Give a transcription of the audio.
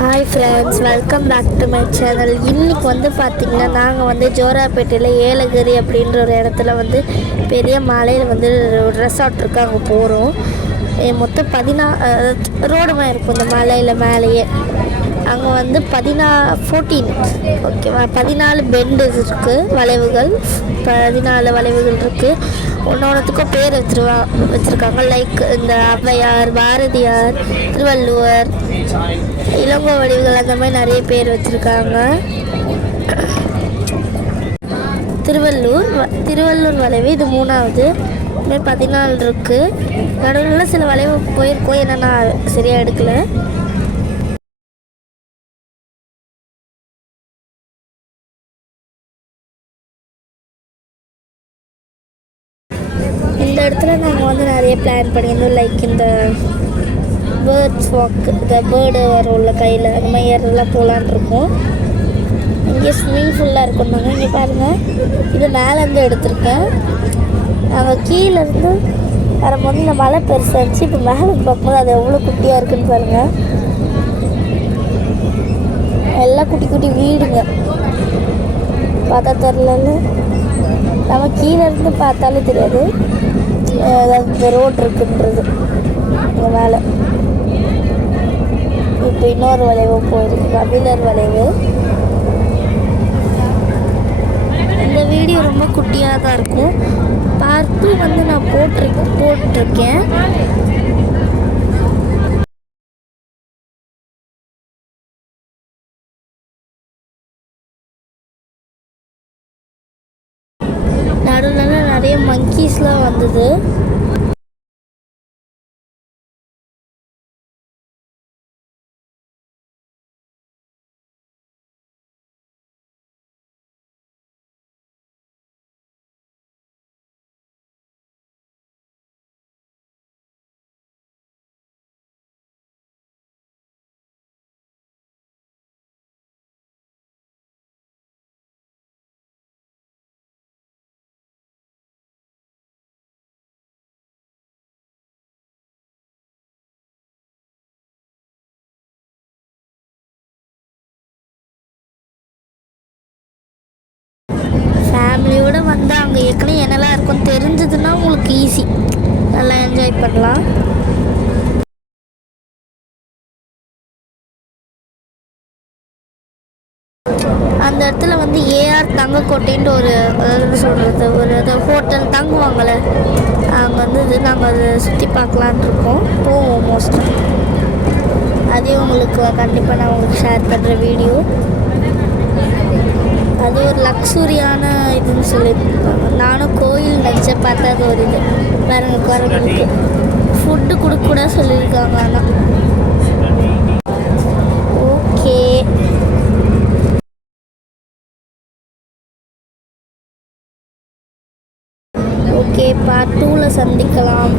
Hi friends, welcome back to my channel. இன்றைக்கி வந்து பார்த்திங்கன்னா நாங்கள் வந்து ஜோராப்பேட்டையில் ஏலகிரி அப்படின்ற ஒரு இடத்துல வந்து பெரிய மலையில் வந்து ரெசார்ட் இருக்குது, அங்கே போகிறோம். மொத்தம் 14 ரோடுமாக இருக்கும் இந்த மலையில் மேலேயே. அங்கே வந்து 14 ஓகேவா 14 பெண்டு இருக்குது, வளைவுகள் 14 வளைவுகள் இருக்குது. ஒன்றுத்துக்கும் பேர் வச்சுருக்காங்க. லைக் இந்த ஔவையார், பாரதியார், திருவள்ளுவர், இளங்கோ வடிவுகள், அந்த மாதிரி நிறைய பேர் வச்சுருக்காங்க. திருவள்ளூர் வளைவு இது 3வது. இதுமாதிரி 14 இருக்குது. நடுவில் சில வளைவு போயிருக்கோம், ஏன்னா நான் சரியாக எடுக்கலை. இந்த இடத்துல நாங்கள் வந்து நிறைய பிளான் பண்ணியிருந்தோம். லைக் இந்த பேர்ட்ஸ் வாக், இந்த பேர்டு வரும்ல கையில், அந்த மாதிரி ஏறலாம் போகலான் இருக்கோம். இங்கே ஸ்விம்மிங் ஃபுல்லாக இருக்குன்னாங்க. இங்கே பாருங்கள், இது மேலேருந்து எடுத்திருக்கேன். நாங்கள் கீழேருந்து வரும்போது இந்த மலை பெருசாக இருந்துச்சு. இப்போ மேலே பார்க்கும்போது அது எவ்வளோ குட்டியாக இருக்குதுன்னு பாருங்கள். எல்லாம் குட்டி குட்டி வீடுங்க, பார்த்தா தெரில. நம்ம கீழே இருந்து பார்த்தாலே தெரியாது அதாவது இந்த ரோடு இருக்குன்றது. இங்கே மேலே இப்போ இன்னொரு வளைவு போயிருக்கு, கபிலர் வளைவு. இந்த வீடியோ ரொம்ப குட்டியாக தான் இருக்கும், பார்த்து வந்து நான் போட்டிருக்கேன். நடுவில் நிறைய மங்கீஸ்லாம் வந்தது. ஃபேமிலியோடு வந்து அங்கே ஏற்கனவே என்னெல்லாம் இருக்குன்னு தெரிஞ்சதுன்னா உங்களுக்கு ஈஸி, நல்லா என்ஜாய் பண்ணலாம். அந்த இடத்துல வந்து ஏஆர் தங்கக்கோட்டைன்ட்டு ஒரு, அதாவது சொல்கிறது ஒரு ஹோட்டல் தங்குவாங்கள்ல, அங்கே வந்து நாங்கள் அதை சுற்றி பார்க்கலான் இருக்கோம், போவோம் மோஸ்ட்டாக. அதையும் உங்களுக்கு கண்டிப்பாக நான் உங்களுக்கு ஷேர் பண்ணுற வீடியோ. அது ஒரு லக்ஸுரியான இதுன்னு சொல்லியிருக்காங்க. நானும் கோயில் நினச்ச பார்த்தா அது ஒரு இது பாருங்க. குரங்குக்கு ஃபுட்டு கொடுக்கூட சொல்லியிருக்காங்க. ஆனால் ஓகே, பார்ட் 2ல் சந்திக்கலாம்.